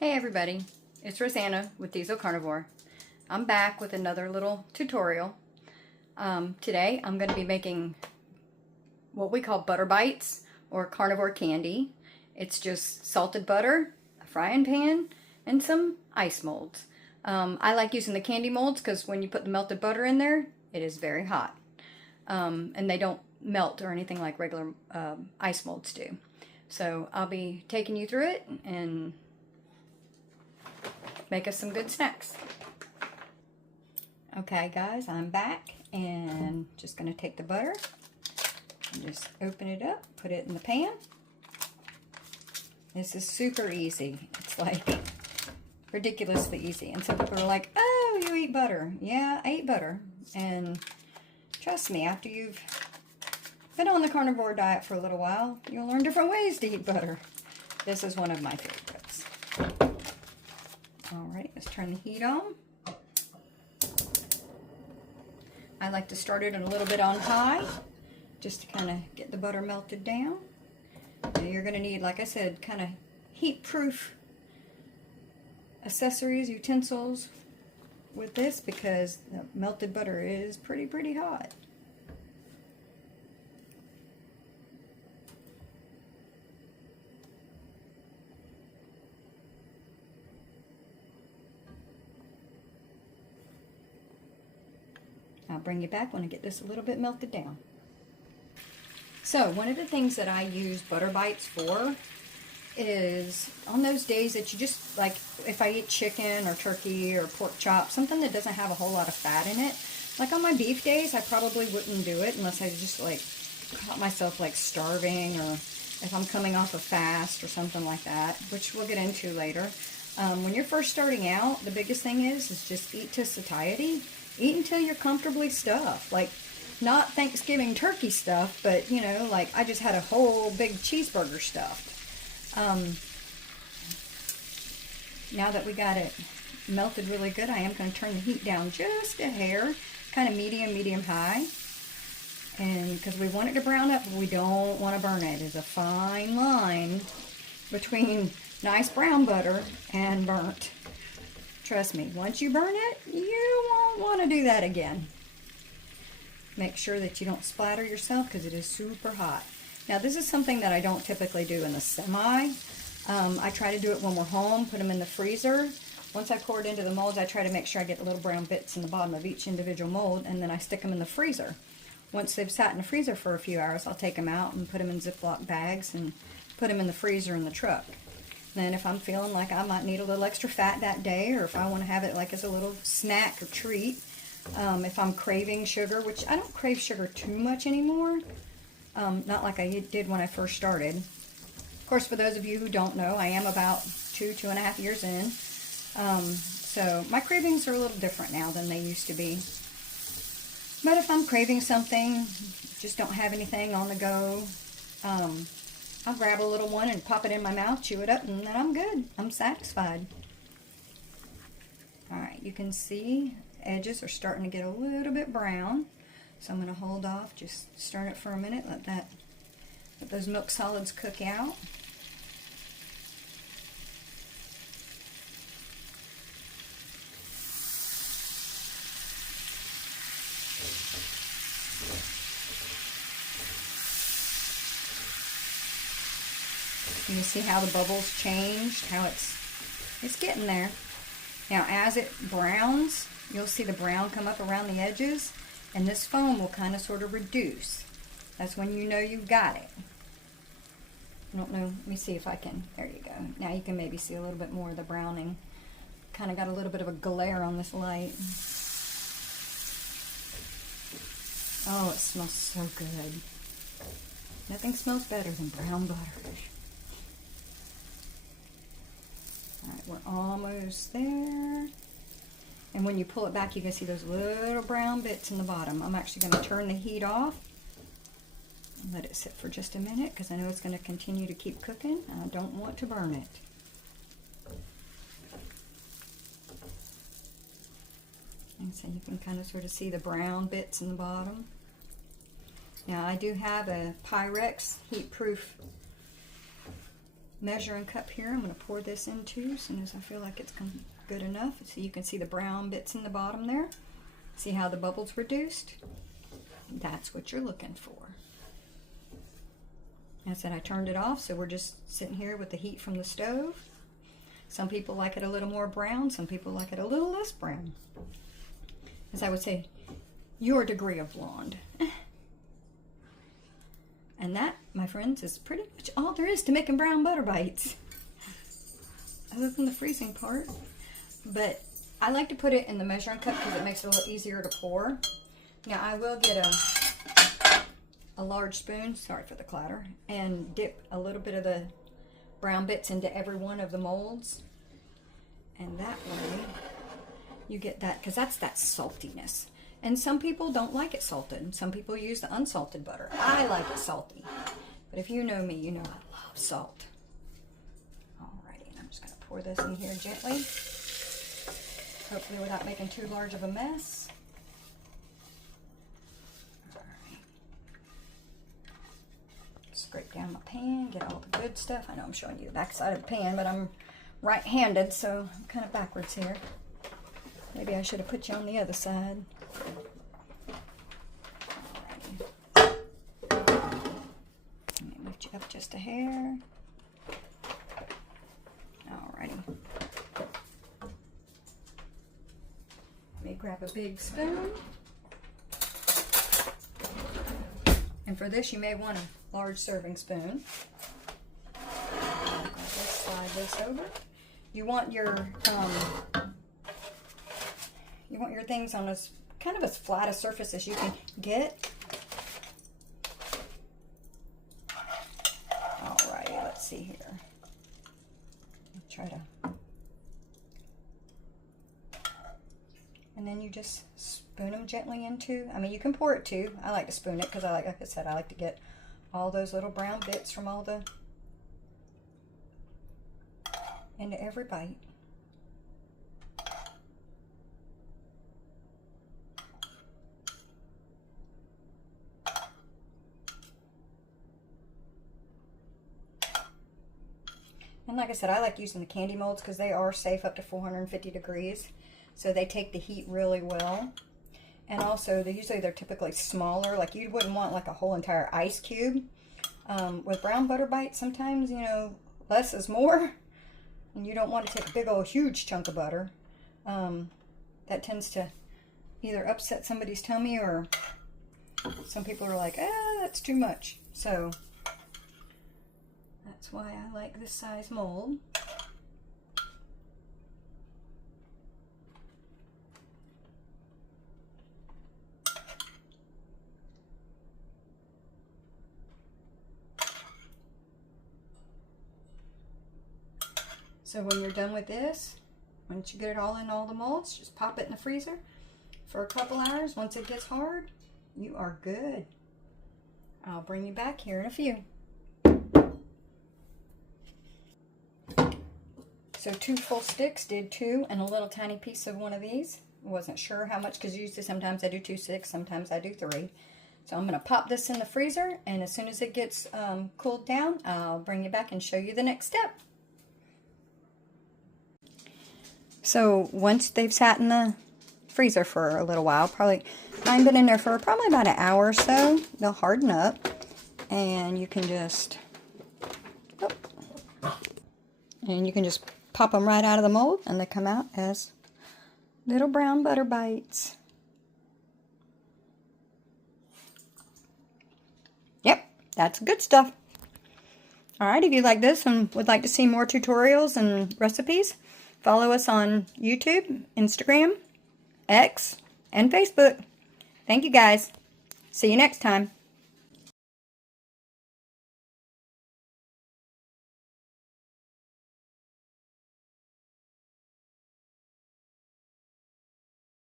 Hey everybody, it's Rosanna with Diesel Carnivore. I'm back with another little tutorial. Today I'm going to be making what we call butter bites or carnivore candy. It's just salted butter, a frying pan, and some ice molds. I like using the candy molds because when you put the melted butter in there, it is very hot. And they don't melt or anything like regular ice molds do. So I'll be taking you through it and make us some good snacks. Okay guys, I'm back and just going to take the butter and just open it up, put it in the pan. This is super easy. It's like ridiculously easy. And some people are like, oh, you eat butter. Yeah, I eat butter. And trust me, after you've been on the carnivore diet for a little while, you'll learn different ways to eat butter. This is one of my favorites. Alright, let's turn the heat on. I like to start it a little bit on high, just to kind of get the butter melted down. Now you're going to need, like I said, kind of heat-proof accessories, utensils with this, because the melted butter is pretty hot. I'll bring you back when I get this a little bit melted down. So one of the things that I use butter bites for is on those days that you just, like if I eat chicken or turkey or pork chop, something that doesn't have a whole lot of fat in it. Like on my beef days, I probably wouldn't do it unless I just like caught myself like starving, or if I'm coming off a fast or something like that, which we'll get into later. When you're first starting out, the biggest thing is just eat to satiety. Eat until you're comfortably stuffed. Like, not Thanksgiving turkey stuff, but, you know, like I just had a whole big cheeseburger stuffed. Now that we got it melted really good, I am going to turn the heat down just a hair, kind of medium high. And because we want it to brown up, but we don't want to burn it. There's a fine line between nice brown butter and burnt. Trust me, once you burn it, you won't want to do that again. Make sure that you don't splatter yourself because it is super hot. Now this is something that I don't typically do in the semi. I try to do it when we're home, put them in the freezer. Once I pour it into the molds, I try to make sure I get the little brown bits in the bottom of each individual mold, and then I stick them in the freezer. Once they've sat in the freezer for a few hours, I'll take them out and put them in Ziploc bags and put them in the freezer in the truck. Then if I'm feeling like I might need a little extra fat that day, or if I want to have it like as a little snack or treat, if I'm craving sugar, which I don't crave sugar too much anymore, not like I did when I first started. Of course, for those of you who don't know, I am about 2.5 years in, so my cravings are a little different now than they used to be. But if I'm craving something, just don't have anything on the go, I'll grab a little one and pop it in my mouth, chew it up, and then I'm good. I'm satisfied. Alright, you can see edges are starting to get a little bit brown. So I'm going to hold off, just stir it for a minute, let those milk solids cook out. You see how the bubbles changed, how it's getting there. Now as it browns, you'll see the brown come up around the edges, and this foam will kind of sort of reduce. That's when you know you've got it. I don't know, let me see if I can, there you go. Now you can maybe see a little bit more of the browning. Kind of got a little bit of a glare on this light. Oh, it smells so good. Nothing smells better than brown butter. Alright, we're almost there. And when you pull it back, you can see those little brown bits in the bottom. I'm actually going to turn the heat off and let it sit for just a minute, because I know it's going to continue to keep cooking. I don't want to burn it. And so you can kind of sort of see the brown bits in the bottom. Now I do have a Pyrex heat-proof measuring cup here. I'm going to pour this into as soon as I feel like it's good enough. So you can see the brown bits in the bottom there. See how the bubbles reduced? That's what you're looking for. I said I turned it off, so we're just sitting here with the heat from the stove. Some people like it a little more brown, some people like it a little less brown. As I would say, your degree of blonde. And that, my friends, is pretty much all there is to making brown butter bites. Other than the freezing part. But I like to put it in the measuring cup because it makes it a little easier to pour. Now I will get a large spoon, sorry for the clatter, and dip a little bit of the brown bits into every one of the molds. And that way you get that, because that's that saltiness. And some people don't like it salted. Some people use the unsalted butter. I like it salty. But if you know me, you know I love salt. Alrighty, and I'm just going to pour this in here gently. Hopefully without making too large of a mess. Alright. Scrape down my pan, get all the good stuff. I know I'm showing you the back side of the pan, but I'm right-handed, so I'm kind of backwards here. Maybe I should have put you on the other side. Alrighty. Let me lift you up just a hair. Alrighty. Let me grab a big spoon. And for this, you may want a large serving spoon. Let's slide this over. You want your things on as kind of as flat a surface as you can get. Alrighty, let's see here. I'll try to. And then you just spoon them gently into. I mean, you can pour it too. I like to spoon it because like I said, I like to get all those little brown bits from all the into every bite. And like I said, I like using the candy molds because they are safe up to 450 degrees. So they take the heat really well. And also, they're typically smaller. Like you wouldn't want like a whole entire ice cube. With brown butter bites, sometimes, you know, less is more. And you don't want to take a big old huge chunk of butter. That tends to either upset somebody's tummy or some people are like, that's too much. So that's why I like this size mold. So when you're done with this, once you get it all in all the molds, just pop it in the freezer for a couple hours. Once it gets hard, you are good. I'll bring you back here in a few. So 2 full sticks did 2 and a little tiny piece of one of these. I wasn't sure how much because usually sometimes I do 2 sticks, sometimes I do 3. So I'm going to pop this in the freezer, and as soon as it gets cooled down, I'll bring you back and show you the next step. So once they've sat in the freezer for a little while, I've been in there for probably about an hour or so, they'll harden up, and you can just, pop them right out of the mold, and they come out as little brown butter bites. Yep, that's good stuff. Alright, if you like this and would like to see more tutorials and recipes, follow us on YouTube, Instagram, X, and Facebook. Thank you guys. See you next time.